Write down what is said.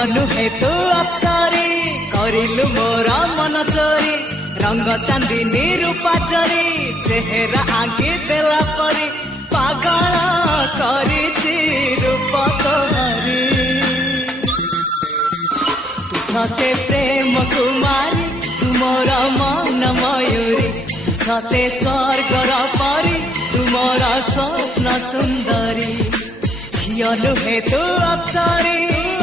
ଝିଅ ନୁହେଁ ତୁ ଅପ୍ସରୀ କରିଲୁ ମୋର ମନ ଚୋରି ରଙ୍ଗ ଚାନ୍ଦିନୀ ରୂପା ଚୋରି ଚେହେରା ଆଙ୍କି ଦେଲା ପରି ପାଗଳ କରିଛି ରୂପ ତୋହରି ସତେ ପ୍ରେମ କୁମାରୀ ତୁମର ମନ ମୟୂରୀ ସତେ ସ୍ୱର୍ଗର ପରି ତୁମର ସ୍ୱପ୍ନ ସୁନ୍ଦରୀ ଝିଅ ନୁହେଁ ତୁ ଅପ୍ସରୀ।